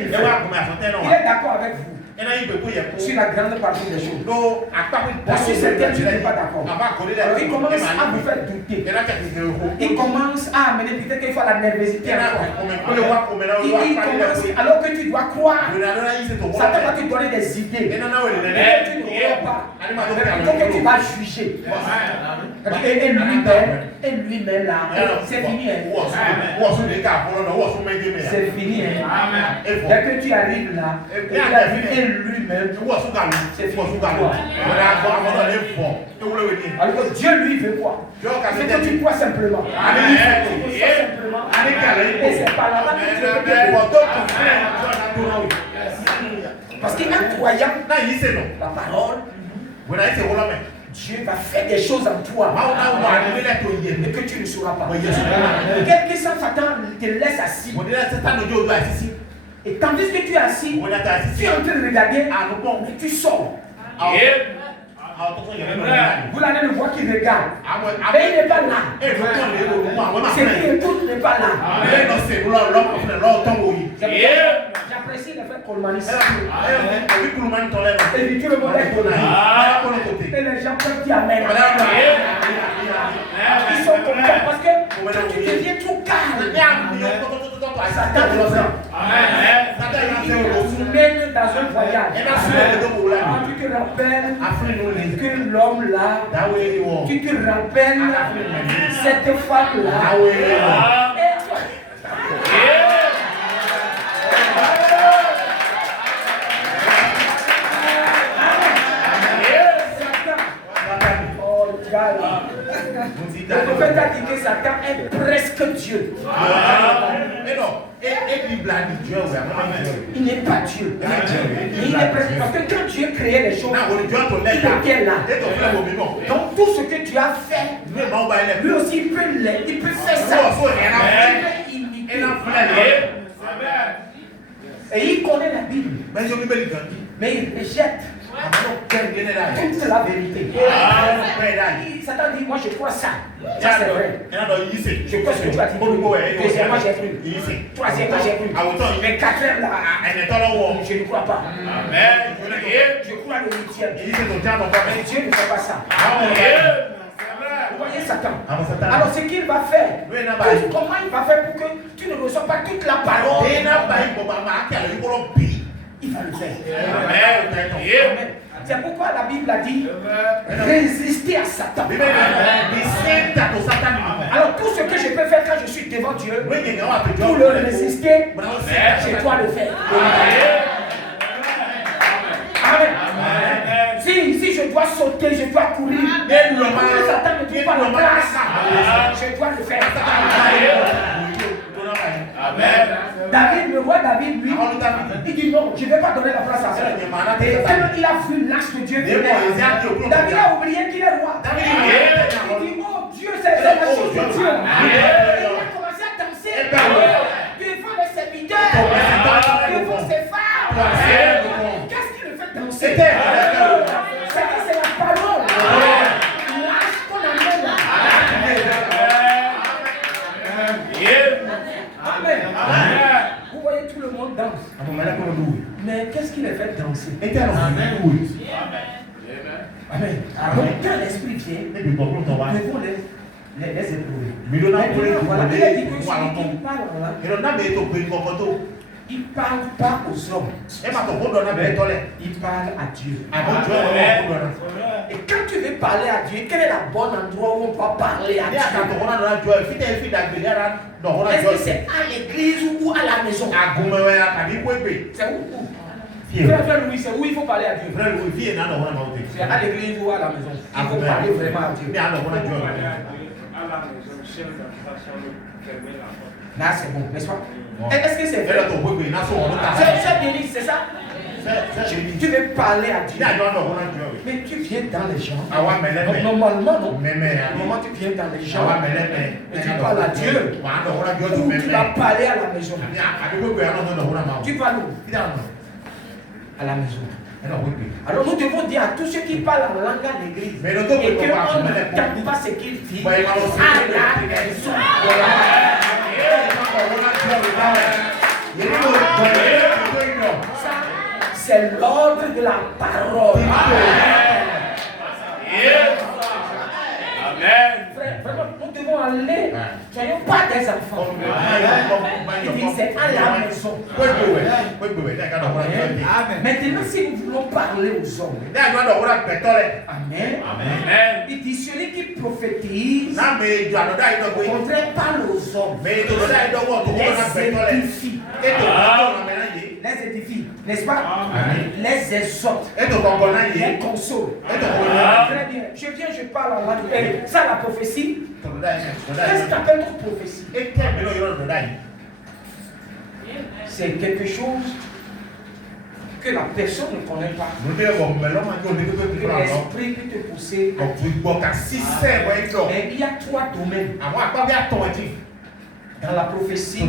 Il est d'accord avec vous sur la grande partie des choses. Sur certaines, je n'ai pas d'accord. Alors, il commence à vous faire douter. Il commence à amener peut-être qu'il faut la nervosité encore. Il commence, alors que tu dois croire, Satan va te donner des idées. Et tu ne crois pas. Donc tu vas juger. Et lui-même là, c'est fini. C'est fini. Dès que tu arrives là, et tu as vu lui-même, c'est fini. Alors que Dieu lui veut quoi? C'est que tu crois simplement. Et c'est par là que tu veux. Parce qu'un croyant, la parole, Dieu va faire des choses en toi mais que tu ne sauras pas. Quelqu'un sans Satan te laisse assis. Et tandis que tu es assis, tu es en train de regarder, mais tu sors. Vous allez le voir qui regarde. Mais il n'est pas là. C'est qui écoute n'est pas là. J'apprécie le fait qu'on manifeste. Et puis tout le monde est tourné. Et les gens peuvent dire Amen. Ils sont contents parce que quand tu deviens trop calme, Satan te mène dans un voyage. Tu te rappelles que l'homme là, tu te rappelles cette femme là. Le prophète a dit que Satan est presque Dieu. Il n'est pas Dieu. Il est presque. Parce que quand Dieu créait les choses, il était là. Donc tout ce que tu as fait, lui aussi il peut faire ça. Il peut imiter. Et il connaît la Bible. Mais il rejette toute la vérité. Satan dit, moi je crois ça. Ça c'est vrai. Je crois ce que tu as dit. Deuxièmement, j'ai cru. Troisièmement, j'ai cru. Mais quatrième là, je ne crois pas. Je crois le huitième. Mais Dieu ne fait pas ça. Vous voyez Satan. Alors ce qu'il va faire, comment il va faire pour que tu ne reçois pas toute la parole? Il va le faire. Amen. C'est pourquoi la Bible a dit résister à Satan. Alors tout ce que je peux faire quand je suis devant Dieu, pour le résister, je dois le faire. Amen. Si je dois sauter, je dois courir. Pour que Satan ne trouve pas la place, je dois le faire. Amen. David, le roi David, lui, il dit non, je ne vais pas donner la place à ça. Et quand il a vu l'âge de Dieu, David a oublié qu'il est roi. Il dit oh Dieu, c'est la chose de Dieu. Il a commencé à danser devant les serviteurs, devant ses femmes. Qu'est-ce qui le fait danser? C'est la parole. L'âge qu'on amène là. Amen. Vous voyez, tout le monde danse. Mais qu'est-ce qui les fait danser? Amen. Amen. Donc quand l'esprit vient, nous devons les éprouver. Voilà, il a dit que celui qui parle là, il ne parle pas aux hommes. Il parle à Dieu. Et quand tu veux parler à Dieu, quel est le bon endroit où on peut parler à Dieu? Est-ce que c'est à l'église ou à la maison? C'est où? Frère Louis, c'est où il faut parler à Dieu? C'est à l'église ou à la maison? Il faut parler vraiment à Dieu. Là, c'est bon, n'est-ce pas? Est-ce que c'est vrai? C'est béni, c'est ça? Tu veux parler à Dieu. Mais tu viens dans les gens. Donc, normalement, non. Normalement, tu viens dans les gens. Et tu parles à Dieu. Ou tu vas parler à la maison. Tu vas où? À la maison. Alors nous devons dire à tous ceux qui parlent en langue à l'église et qu'on ne capte pas ce qu'ils disent à la maison. c'est l'ordre de la parole. Amen. Frère, vraiment, nous devons aller. Soyons pas des enfants. Il dit c'est à la maison. Maintenant, si nous voulons parler aux hommes, Amen. Il dit celui qui prophétise, au contraire, parle aux hommes. Les édifie, n'est-ce pas? Les exhorte, les console. Très bien. Je viens, je parle en langue. Ça, la prophétie. Qu'est-ce que tu appelles toute prophétie? C'est quelque chose que la personne ne connaît pas. Que l'esprit qui te pousse. Mais il y a 3 domaines. Dans la prophétie,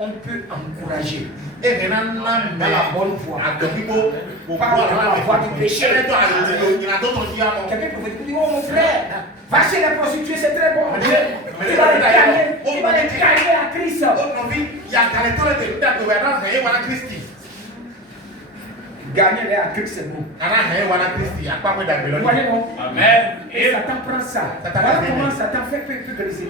on peut encourager dans la bonne voie, pas dans la voie du péché. Quelqu'un peut dire, oh mon frère, va chez les prostituées, c'est très bon. Il va les gagner à Christ. Gagner à Christ, c'est bon. Vous voyez non? Amen. Et Satan prend ça. Voilà comment Satan fait peu briser.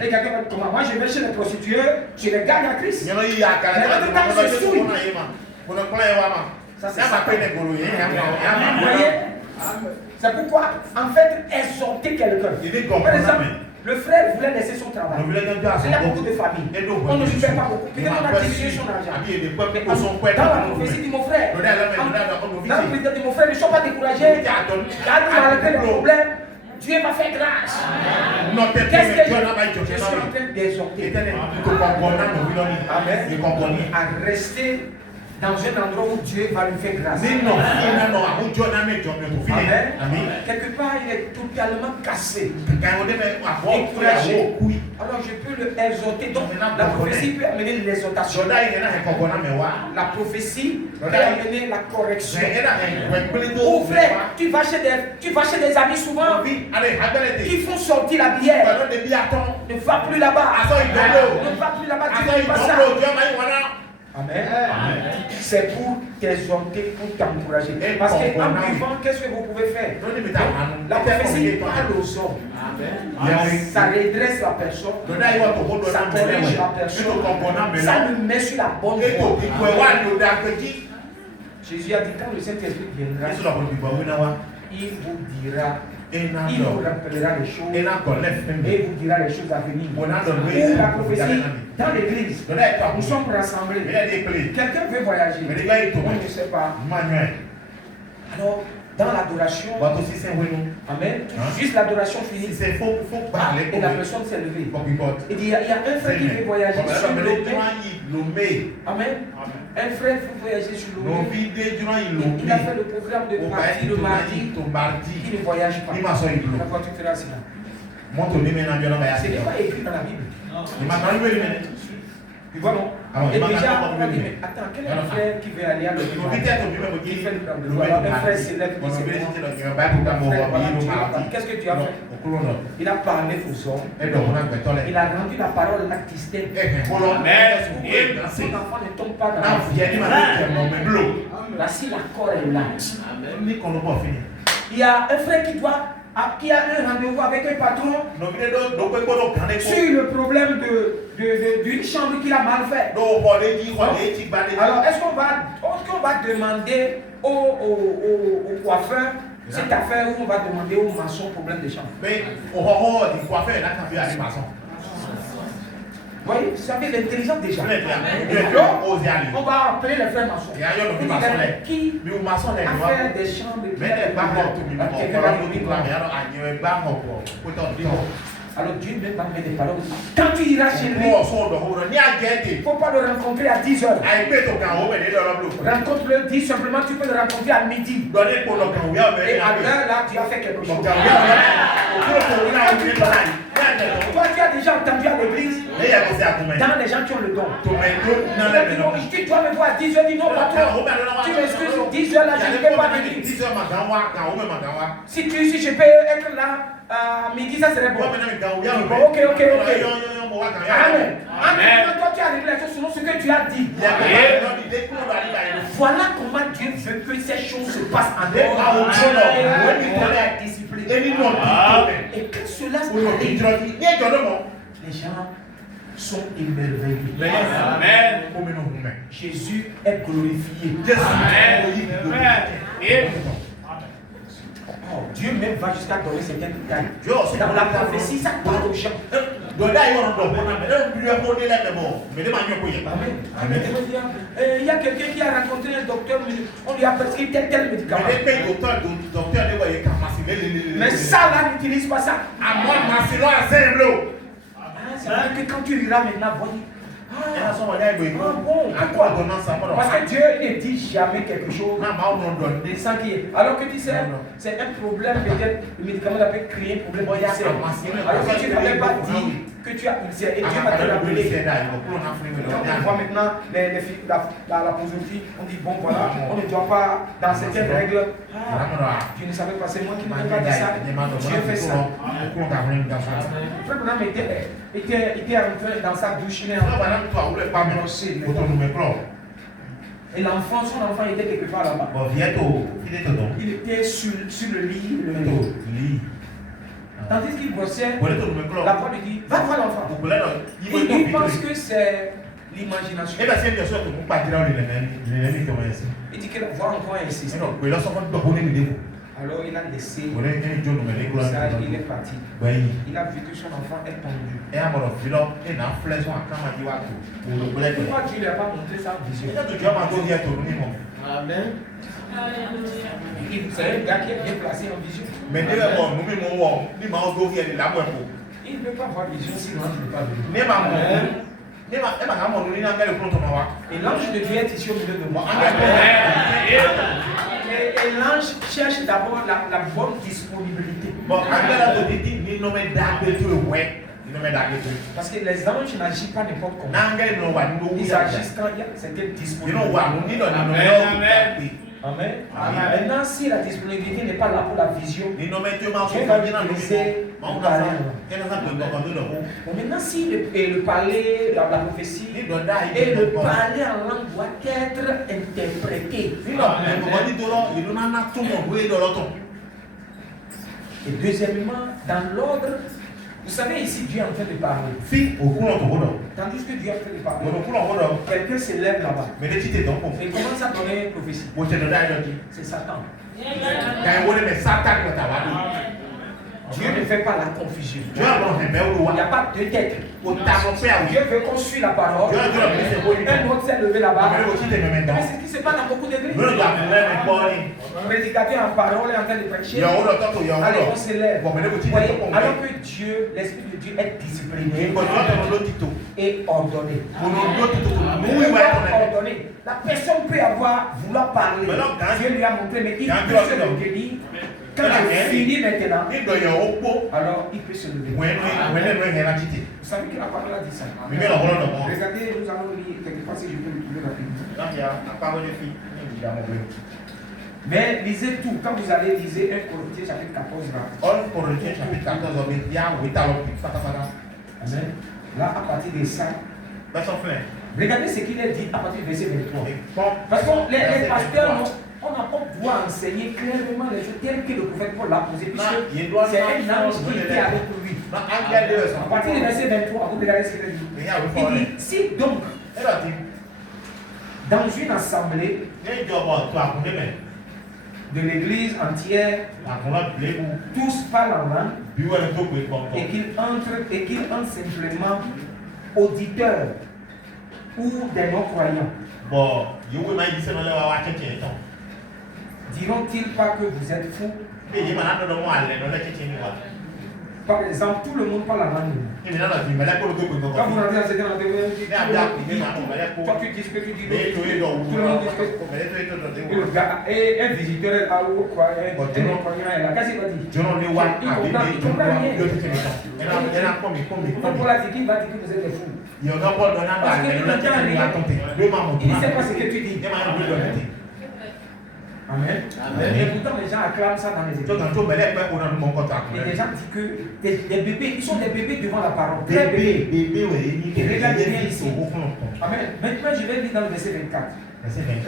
Les gars, comment? Moi je vais chez les prostituées, je les gagne à Christ. Mais en même temps, je souille. Ça c'est Satan. Vous voyez? C'est pourquoi, en fait, exhorter quelqu'un. Par exemple, le frère voulait laisser son travail. Il y a beaucoup de familles. On ne lui fait pas beaucoup. Peut-être on a diminué son argent. Dans la prophétie de mon frère, dans la prophétie de mon frère, ne sois pas découragé. Quand tu vas régler le problème, Dieu va faire grâce. Qu'est-ce que je suis en train d'exhorter? Amen. À rester dans un endroit où Dieu va lui faire grâce. Amen. Quelque part, il est totalement cassé, découragé. Alors je peux le exhorter. Donc la prophétie peut amener l'exhortation. La prophétie peut amener la correction. Oh frère, tu vas chez des amis souvent qui font sortir la bière. Ne va plus là-bas. Ne va plus là-bas. Tu ne fais pas ça. Amen. C'est pour t'exhorter, pour t'encourager. Parce qu'en vivant, qu'est-ce que vous pouvez faire? La prophétie parle aux hommes. Ça redresse la personne. Ça corrige la personne. Ça le met sur la bonne voie. Jésus a dit quand le Saint-Esprit viendra, il vous dira. Il vous rappellera les choses et vous dira les choses à venir. Pour la prophétie, dans l'église, nous sommes rassemblés. Quelqu'un veut voyager, on ne sait pas. Alors, dans l'adoration, amen, juste l'adoration finie, et la personne s'est levée. Il dit, il y a un frère qui veut voyager sur Lomé. Amen. Un frère veut voyager sur Lomé. Il a fait le programme de partir le mardi. Il ne voyage pas. La voiture fera cela. Ce n'est pas écrit dans la Bible. Tu vois non? Et déjà, on a dit, mais attends, quel est le frère qui veut aller à l'autre? Il fait le plan de voie. Alors un frère s'élève et dit, qu'est-ce que tu as fait? Il a parlé aux hommes. Il a rendu la parole lactistée. Son enfant ne tombe pas dans la vie. Voici l'accord est là. Il y a un frère qui a un rendez-vous avec un patron sur le problème d'une chambre qu'il a mal fait. Alors, est-ce qu'on va demander au coiffeur cette affaire ou on va demander au maçon problème de chambre? Vous voyez, vous savez l'intelligence déjà. On va appeler les frères maçons. Qui a fait des chambres alors Dieu même va mettre des paroles. Quand tu iras chez lui, il ne faut pas le rencontrer à 10h. Rencontre-le, dis simplement, tu peux le rencontrer à midi. Et à l'heure là, tu as fait quelque chose. Toi, tu as déjà entendu à l'église, dans les gens qui ont le don. Tu dois me voir à 10h, dis non, pas toi. Tu m'excuses, 10h là, je ne peux pas venir. Si je peux être là, à midi, ça serait bon. Ok. Amen. Amen. Toi, tu as réglé la chose selon ce que tu as dit. Voilà comment Dieu veut que ces choses se passent en dehors. Et discipline. Et quand cela arrive, les gens sont émerveillés. Amen. Jésus est glorifié. Amen. Oh, Dieu même va jusqu'à donner certains détails. Dans la prophétie, ça parle aux gens. Amen. Il y a quelqu'un qui a rencontré un docteur, on lui a prescrit tel médicament. Mais ça là, n'utilise pas ça. C'est vrai que quand tu iras maintenant, bon, pourquoi? Parce que Dieu ne dit jamais quelque chose sans qu'il y ait. Alors que tu sais, c'est un problème, peut-être le médicament peut créer un problème. Alors que tu n'avais pas dit que tu as ulcère et Dieu va te rappeler. On voit maintenant la posologie, on dit bon voilà, on ne doit pas dans certaines règles. Tu ne savais pas, c'est moi qui ne peux pas dire ça. Dieu fait ça. Frère Branham était rentré dans sa douche, il est en train de brosser. Et l'enfant, son enfant était quelque part là-bas. Il était sur le lit. Tandis qu'il brossait, la femme lui dit, va voir l'enfant. Il pense que c'est l'imagination. Il dit qu'il va encore insister. Alors il a laissé le message, il est parti. Il a vu que son enfant est pendu. Pourquoi Dieu ne lui a pas montré sa vision? Amen. C'est un gars qui est bien placé en vision. Il ne peut pas avoir vision sinon il ne peut pas venir. Et l'ange de Dieu est ici au milieu de moi. Et l'ange cherche d'abord la bonne disponibilité. Parce que les anges n'agissent pas n'importe comment. Ils agissent quand il y a cette disponibilité. Amen. Maintenant, si la disponibilité n'est pas là pour la vision, Dieu va utiliser le parler. Maintenant, si le parler, la prophétie et le parler en langue doit être interprété. Et deuxièmement, dans l'ordre, vous savez ici, Dieu est en train de parler. Tandis que Dieu est en train de parler, quelqu'un se lève là-bas et commence à donner une prophétie. C'est Satan. Dieu ne fait pas la confusion. Il n'y a pas deux têtes. Dieu veut qu'on suive la parole. Un autre s'est levé là-bas. Mais c'est ce qui se passe dans beaucoup d'églises. Le prédicateur en parole est en train de prêcher. Allez, on se lève. Alors que Dieu, l'Esprit de Dieu est discipliné et ordonné. La personne peut vouloir parler. Dieu lui a montré, mais il peut se le délier. Quand je finis maintenant, alors il peut se lever. Vous savez que la parole a dit ça. Regardez, nous allons lire quelque part si je peux le trouver rapidement. Mais lisez tout. Quand vous allez lisez 1 Corinthiens chapitre 14 là. Amen. Là, à partir de ça, regardez ce qu'il est dit à partir du verset 23. Parce que les pasteurs, on n'a pas pouvoir enseigner clairement les choses telles que le prophète Paul l'a posé, puisque c'est un ange qui était avec lui. À partir du verset 23, vous regardez ce qu'il dit. Il dit, si donc, dans une assemblée de l'église entière, tous parlent en langue, et qu'ils entrent simplement auditeurs ou des non-croyants, diront-ils pas que vous êtes fous? Par exemple, tout le monde parle la langue. Quand vous rentrez dans cette langue, toi tu dis ce que tu dis, tout le monde dit ce que et un visiteur est là où un non-croyant est là. Qu'est-ce qu'il va dire? Il ne comprend rien. Pour la dire, il va dire que vous êtes des fous. Parce qu'il n'entend rien. Il ne sait pas ce que tu dis. Amen. Et pourtant, les gens acclament ça dans les églises. Et les gens disent que des bébés, ils sont des bébés devant la parole. Des bébés. Et regardez bien ici. Amen. Maintenant, je vais lire dans le verset 24.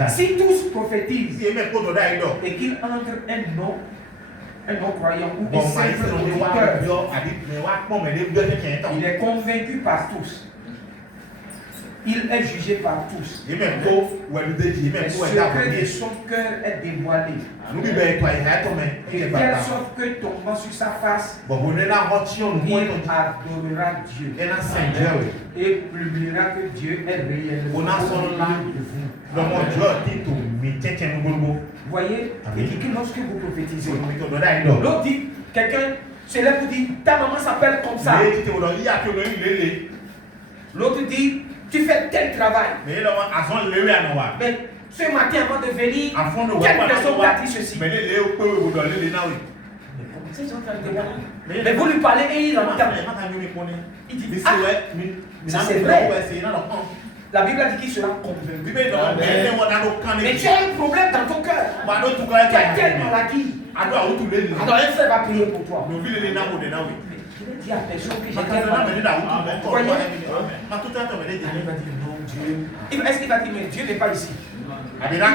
Si tous prophétisent et qu'il entre un non-croyant ou un simple auditeur, il est convaincu par tous. Il est jugé par tous. Le secret de son cœur est dévoilé. De telle sorte que tombant sur sa face, il adorera Dieu et publiera que Dieu est réellement de vous. Vous voyez, il dit que lorsque vous prophétisez, l'autre dit, quelqu'un se lève pour dire, ta maman s'appelle comme ça. L'autre dit, tu fais tel travail. Mais ce matin avant de venir, quelle personne t'a dit ceci? Mais vous lui parlez et il entend. Il dit, ah, c'est vrai. La Bible a dit qu'il sera convaincu. Mais tu as un problème dans ton cœur. Tu as quelle maladie? Alors un frère va prier pour toi. Il dit à personne que j'ai Vous voyez? Est-ce qu'il va dire, mais Dieu n'est pas ici? Il n'a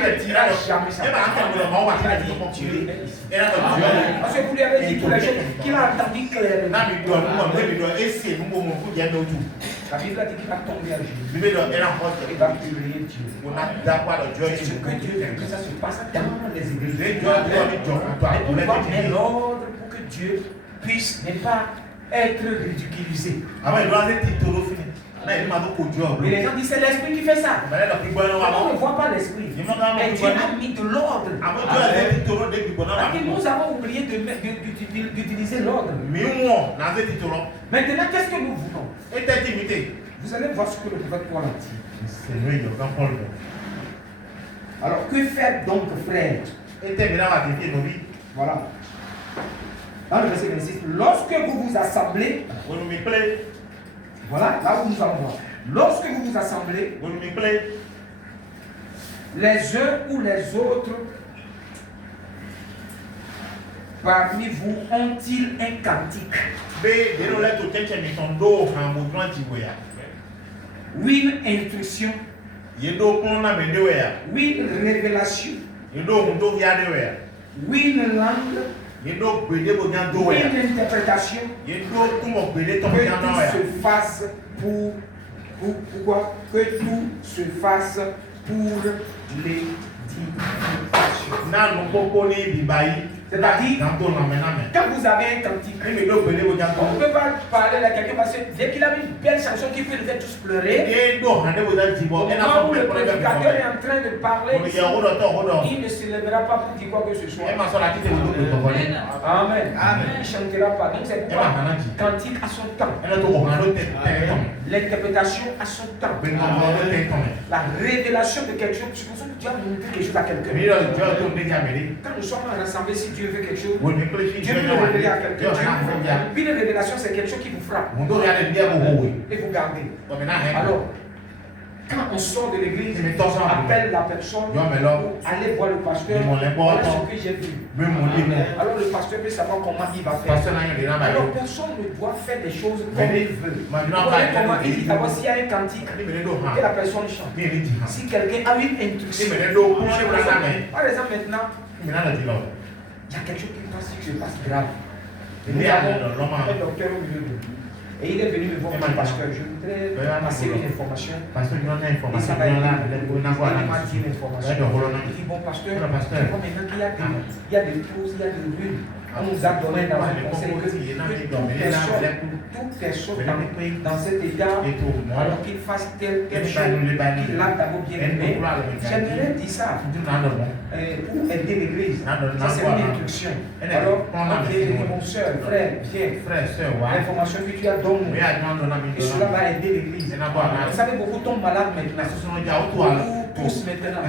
jamais ça. Dieu est ici. Parce que vous lui avez dit tous les jours qu'il a entendu clairement. La Bible a dit qu'il va tomber à genoux. Il va prier Dieu. C'est ce que Dieu veut que ça se passe dans les églises. On va mettre l'ordre pour que Dieu puisse ne pas être ridiculisé. Mais les gens disent c'est l'esprit qui fait ça. On ne voit pas l'esprit. Mais Dieu a mis de l'ordre. Nous avons oublié d'utiliser l'ordre. Maintenant, qu'est-ce que nous voulons? Vous allez voir ce que le prophète Paul a dit. Alors, que faire donc, frère? Voilà. Dans le verset 26, lorsque vous vous assemblez, voilà, là où nous allons voir. Lorsque vous vous assemblez, les uns ou les autres parmi vous ont-ils un cantique? Oui, une instruction. Oui, une révélation. Oui, une langue. Oui, une interprétation. Que tout se fasse pourquoi? Que tout se fasse pour l'édification. C'est-à-dire, quand vous avez un cantique, on ne peut pas parler à quelqu'un parce que dès qu'il a une belle chanson qui peut nous faire tous pleurer, au moment où le prédicateur est en train de parler, il ne se lèvera pas pour dire quoi que ce soit. Amen. Il ne chantera pas. Donc c'est pourquoi cantique à son temps. L'interprétation à son temps. La révélation de quelque chose. C'est pour ça que Dieu a montré quelque chose à quelqu'un. Quand nous sommes rassemblés, si Dieu veut quelque chose, Dieu peut le révéler à quelqu'un. Puis la révélation, c'est quelque chose qui vous frappe. Et vous gardez. Alors, quand on sort de l'église, on appelle la personne pour aller voir le pasteur. Voilà ce que j'ai vu. Alors le pasteur peut savoir comment il va faire. Alors personne ne doit faire des choses comme il veut. Comment il dit d'abord s'il y a un cantique, que la personne chante. Si quelqu'un a une instruction, par exemple maintenant, il y a quelque chose qui se passe grave. Nous avons un docteur au milieu de nous. Et il est venu me voir comme pasteur. Je voudrais passer une information. Et ça va être il m'a dit l'information. Il dit bon pasteur, je vois maintenant qu'il y a des choses, il y a des rues. On nous a donné dans un conseil que toute personne dans cet état, alors qu'il fasse telle chose, qu'il l'a d'abord bien aimé. J'aimerais dire ça pour aider l'église. Ça c'est une instruction. Alors, mon soeur, frère, viens. L'information que tu as donnée, et cela va aider l'église. Vous savez, beaucoup tombent malades maintenant. Tous maintenant.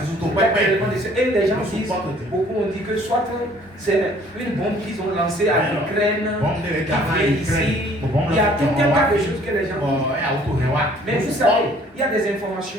Et les gens disent, beaucoup ont dit que soit c'est une bombe qu'ils ont lancée à l'Ukraine, qui vient ici. Il y a tout un tas de choses que les gens disent. Mais vous savez, il y a des informations.